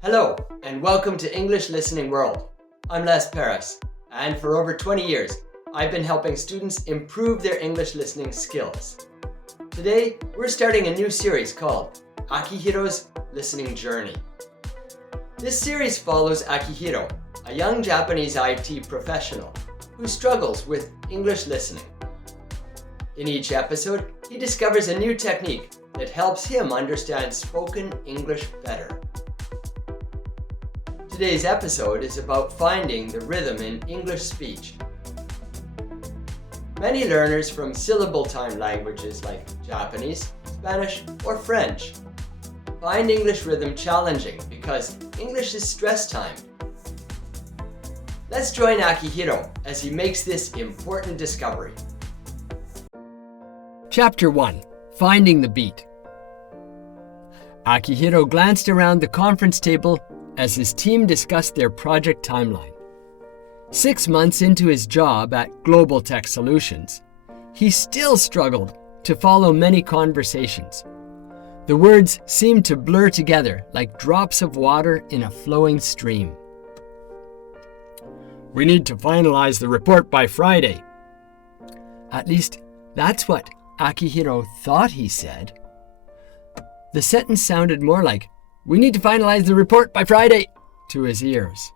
Hello, and welcome to English Listening World. I'm Les Paris, and for over 20 years, I've been helping students improve their English listening skills. Today, we're starting a new series called Akihiro's Listening Journey. This series follows Akihiro, a young Japanese IT professional who struggles with English listening. In each episode, he discovers a new technique that helps him understand spoken English better. Today's episode is about finding the rhythm in English speech. Many learners from syllable time languages like Japanese, Spanish, or French find English rhythm challenging because English is stress-timed. Let's join Akihiro as he makes this important discovery. Chapter 1. Finding the Beat. Akihiro glanced around the conference table as his team discussed their project timeline. 6 months into his job at Global Tech Solutions, he still struggled to follow many conversations. The words seemed to blur together like drops of water in a flowing stream. "We need to finalize the report by Friday." At least, that's what Akihiro thought he said. The sentence sounded more like, "We need to finalize the report by Friday," to his ears.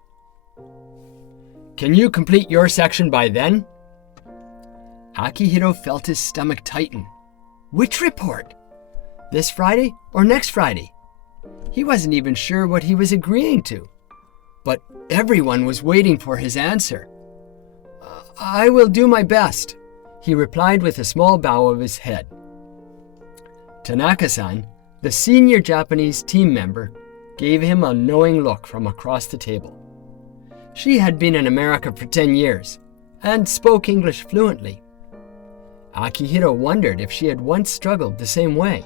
"Can you complete your section by then?" Akihiro felt his stomach tighten. Which report? This Friday or next Friday? He wasn't even sure what he was agreeing to. But everyone was waiting for his answer. "I will do my best," he replied with a small bow of his head. Tanaka-san, the senior Japanese team member, gave him a knowing look from across the table. She had been in America for 10 years and spoke English fluently. Akihiro wondered if she had once struggled the same way.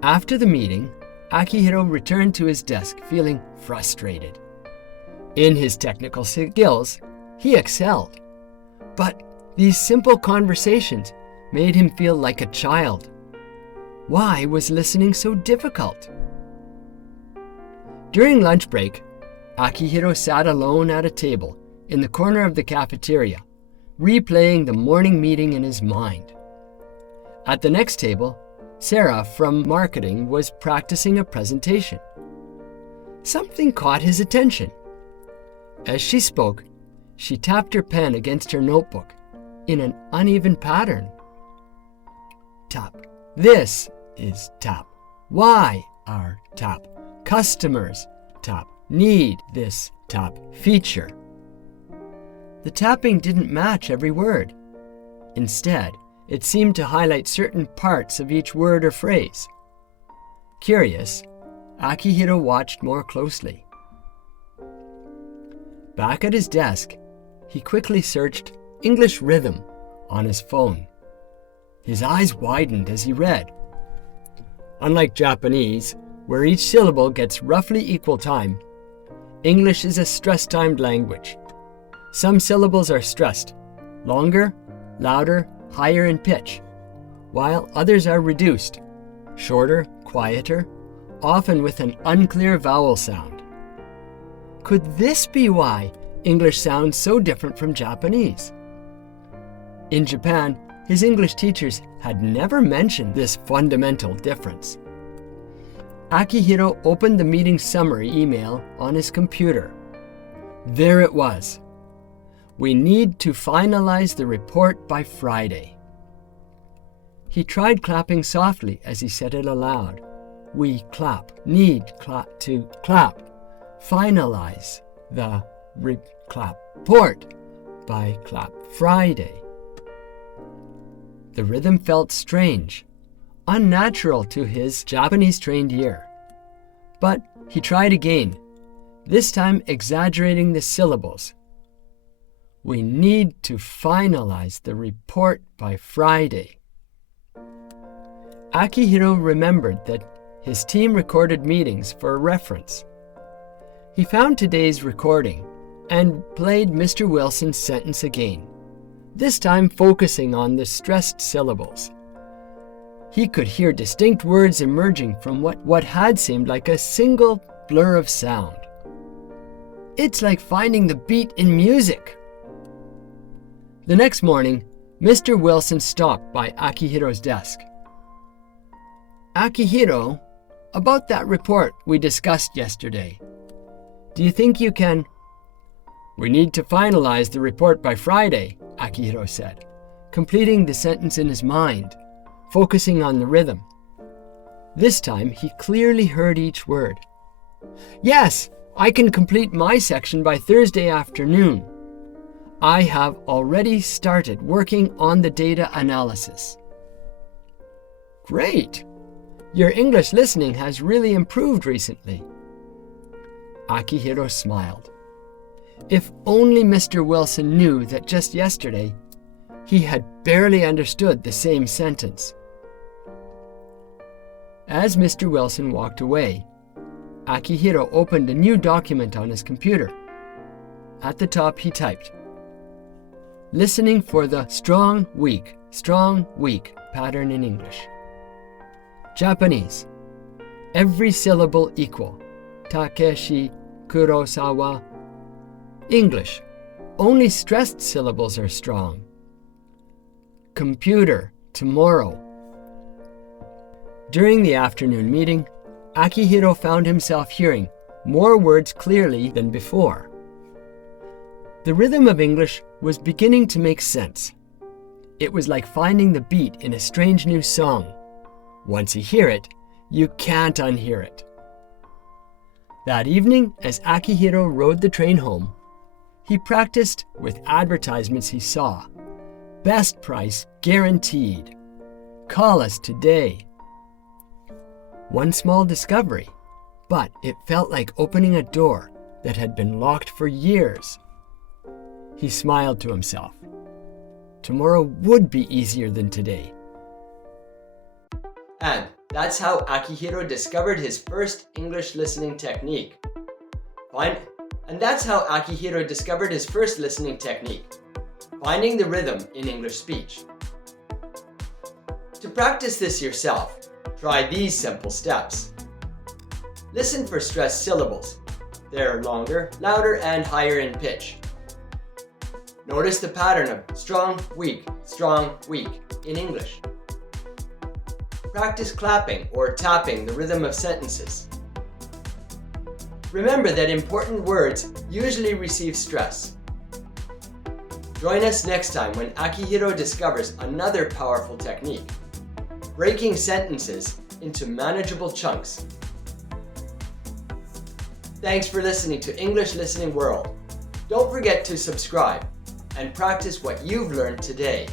After the meeting, Akihiro returned to his desk feeling frustrated. In his technical skills, he excelled. But these simple conversations made him feel like a child. Why was listening so difficult? During lunch break, Akihiro sat alone at a table in the corner of the cafeteria, replaying the morning meeting in his mind. At the next table, Sarah from marketing was practicing a presentation. Something caught his attention. As she spoke, she tapped her pen against her notebook in an uneven pattern. Tap. This is tap. Why are tap? Customers tap. Need this tap feature. The tapping didn't match every word. Instead, it seemed to highlight certain parts of each word or phrase. Curious, Akihiro watched more closely. Back at his desk, he quickly searched English rhythm on his phone. His eyes widened as he read. Unlike Japanese, where each syllable gets roughly equal time, English is a stress-timed language. Some syllables are stressed, longer, louder, higher in pitch, while others are reduced, shorter, quieter, often with an unclear vowel sound. Could this be why English sounds so different from Japanese? In Japan, his English teachers had never mentioned this fundamental difference. Akihiro opened the meeting summary email on his computer. There it was. "We need to finalize the report by Friday." He tried clapping softly as he said it aloud. "We need to clap. Finalize the report by Friday." The rhythm felt strange, unnatural to his Japanese-trained ear. But he tried again, this time exaggerating the syllables. "We need to finalize the report by Friday." Akihiro remembered that his team recorded meetings for reference. He found today's recording and played Mr. Wilson's sentence again, this time focusing on the stressed syllables. He could hear distinct words emerging from what had seemed like a single blur of sound. It's like finding the beat in music. The next morning, Mr. Wilson stopped by Akihiro's desk. Akihiro, about that report we discussed yesterday. Do you think you can? We need to finalize the report by Friday, Akihiro said, completing the sentence in his mind, focusing on the rhythm. This time, he clearly heard each word. Yes, I can complete my section by Thursday afternoon. I have already started working on the data analysis. Great! Your English listening has really improved recently. Akihiro smiled. If only Mr. Wilson knew that just yesterday, he had barely understood the same sentence. As Mr. Wilson walked away, Akihiro opened a new document on his computer. At the top, he typed, "Listening for the strong, weak pattern in English." Japanese. Every syllable equal. Takeshi Kurosawa. English. Only stressed syllables are strong. Computer. Tomorrow. During the afternoon meeting, Akihiro found himself hearing more words clearly than before. The rhythm of English was beginning to make sense. It was like finding the beat in a strange new song. Once you hear it, you can't unhear it. That evening, as Akihiro rode the train home, he practiced with advertisements he saw. Best price guaranteed. Call us today. One small discovery, but it felt like opening a door that had been locked for years. He smiled to himself. Tomorrow would be easier than today. And that's how Akihiro discovered his first English listening technique. Finding the rhythm in English speech. To practice this yourself, try these simple steps. Listen for stressed syllables. They're longer, louder, and higher in pitch. Notice the pattern of strong, weak in English. Practice clapping or tapping the rhythm of sentences. Remember that important words usually receive stress. Join us next time when Akihiro discovers another powerful technique, breaking sentences into manageable chunks. Thanks for listening to English Listening World. Don't forget to subscribe and practice what you've learned today.